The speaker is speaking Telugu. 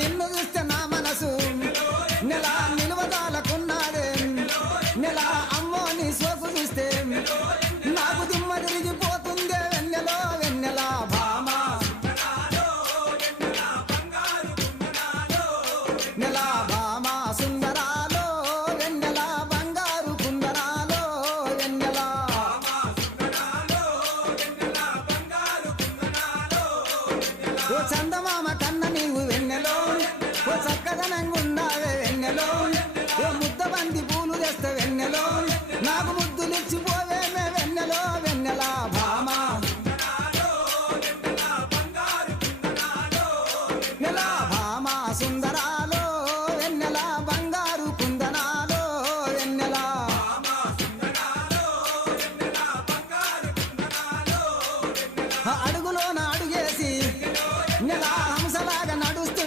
నిన్ను చూస్తే నా మనసు నెల నిలువదాలకున్నాడే నెల అమ్మో నీ సోకు చూస్తే నాకు దిమ్మ తిరిగిపోతుందే వెన్నెలో వెన్నెల భామ నెల భామ సుందరాలో వెన్నెల బంగారు కుందరాలో వెన్నెల ఓ చందమామ కన్న నీవు వెన్నెలో ఓ చక్కదనంగున్నావే వెన్నెలో ఓ ముద్దబంది పూలు తెస్తే వెన్నెలో నాకు ముద్దులిచ్చిపోవేమే వెన్నెలో వెన్నెల భామ నెల భామ సుందరా